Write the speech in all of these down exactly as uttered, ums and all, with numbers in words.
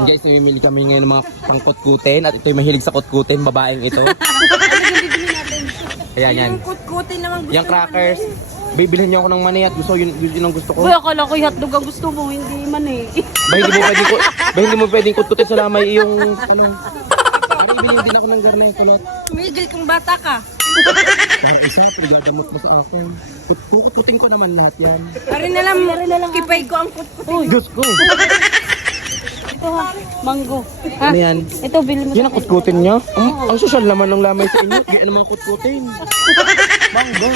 Ayan guys, namimili kami ngayon ng mga pangkutkutin at ito'y mahilig sa kutkutin, babaeng ito. Ayan, yan. Yung kutkutin naman gusto Yung crackers, bibilhin niyo ako ng mani at gusto, yun, yun ang gusto ko. Uy, akala ko yung hotdog ang gusto mo, hindi man eh. Ba hindi mo pwedeng, ku- ba hindi mo pwedeng kutkutin sa lamay yung, ano. Ari, bilhin din ako ng garna yung kulot. Tumigil kang bata ka. Parang isa, prigadamot mo sa akin. Kut- Kukutkutin ko naman lahat yan. Pari na lang, kipay ko ang kutkutin. Diyos ko. Ito ha, mango. Ha? Ano yan? Ito, bilhin mo. Yan ang kutkutin niya? Ang, ang social naman ng lamay sa inyo. Yan ang mga kutkutin. Mangga.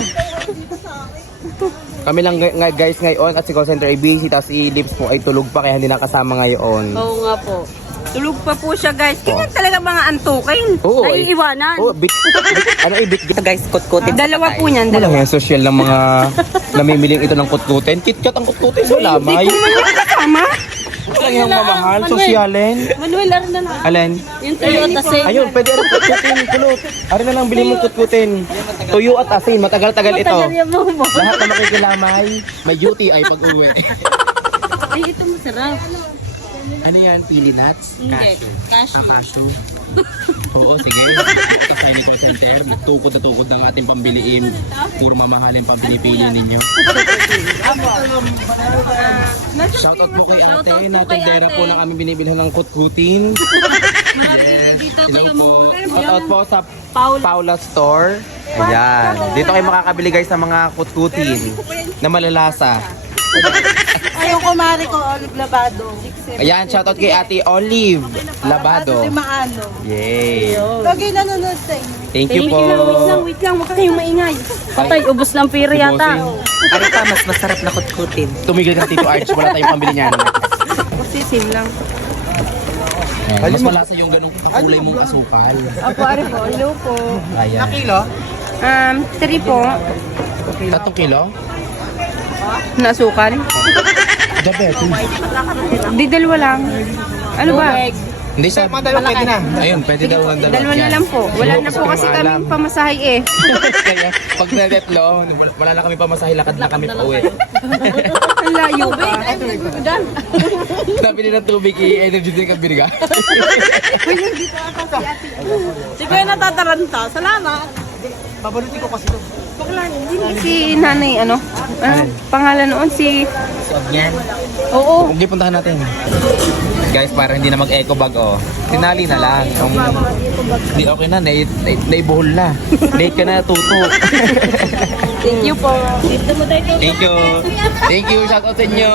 Kami lang nga- nga- guys ngayon at si call center ay busy tapos si Lips po ay tulog pa kaya hindi nakasama ngayon. Oo nga po. Tulog pa po siya guys. Ganyan talaga mga antukin. Oo, eh. Naiiwanan. Oh, bit, bit, ano ibit bit guys, kutkutin sa Dalawa patay. po niyan, Wala dalawa. nga social ng mga namimiling ito ng kutkutin. KitKat ang kutkutin sa lamay. Hindi ko man yung kasama. Wala yung mamahal, sosyalin. Manuel, arin na na. Alin? Yung tuyo at asin. Ayun, pwede rin kutkutin, kulot. Ari na lang bilhin mo kutkutin. Tuyo at asin, matagal-tagal ito. Matagal yung mo mo. Lahat na makikilamay, may duty ay pag-uwi. Ay, ito masarap. Ano yan? Pili nuts? Hindi. Cashew. Ah, cashew. Oo, sige. Kasay ni call center, tukod na tukod ng ating pambiliin. Puro mamahalin pambili-pili ninyo. Shoutout po kay ate. Natindera po na kami binibilhan ng kutkutin. Yes. Hello po. Shoutout po sa Paul. Paula Store. Ayan. Dito kayo makakabili guys ng mga kutkutin na malalasa. Ayun ko, Mari ko, Olive Labado. Ayan, shoutout kay ate Olive Labado. Si Maano. Yay. Lagi nanonood sa inyo. Thank you po. Wait lang, wait lang. Huwag kayong maingay. Patay, ubos ng pira Si yata. Bossing. Ano pa, mas masarap na kutkutin. Tumigil ka Tito Arch, wala tayong pambili niyan. Kasi sim lang. Mas malasa yung ganong kulay mong asukal. Apo, ari po. Hello po. Ayan. Um, three po. Tatlong kilo? Nasukal. Diabetes. Di dalawa lang. Ano ba? Hindi siya. Pwede na. Ayun, pwede daw ng dalawa. Dalawa na lang po. Wala na po kasi kami pamasahe eh. Kaya pag natetlo, wala na kami pamasahe, lakad na kami pa uwi. Ang layo pa. Sabi nila tubig, i-energy drink ang biniga. Si Kuya natataranta. Salamat. Si nanay, ano? Ah, pangalan noon si... Yan. Oo. Hindi, puntahan natin. Guys, para hindi na mag-eco bag, oh. Tinali na lang. Um, Hindi, okay na. Nai, nai, naibuhol na. Late ka na, tuto. Thank you po. Thank you. Thank you. Shout out sa inyo.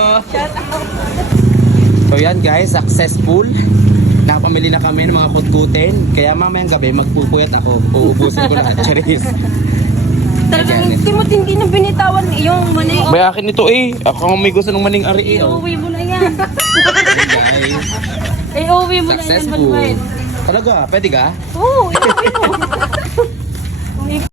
So yan guys, successful. Nakapamili na kami ng mga kutkutin. Kaya mamayang gabi, magpupuyat ako. Uubusin ko lahat. Charis. Talagang hindi mo hindi na binitawan yung mani. May akin ito eh. Ako ang may gusto ng maning ari. Oh. Iuwi mo na yan. Guys, Iuwi mo na yan. successful. Manuel. Talaga, pwede ka? Oo, iuwi mo.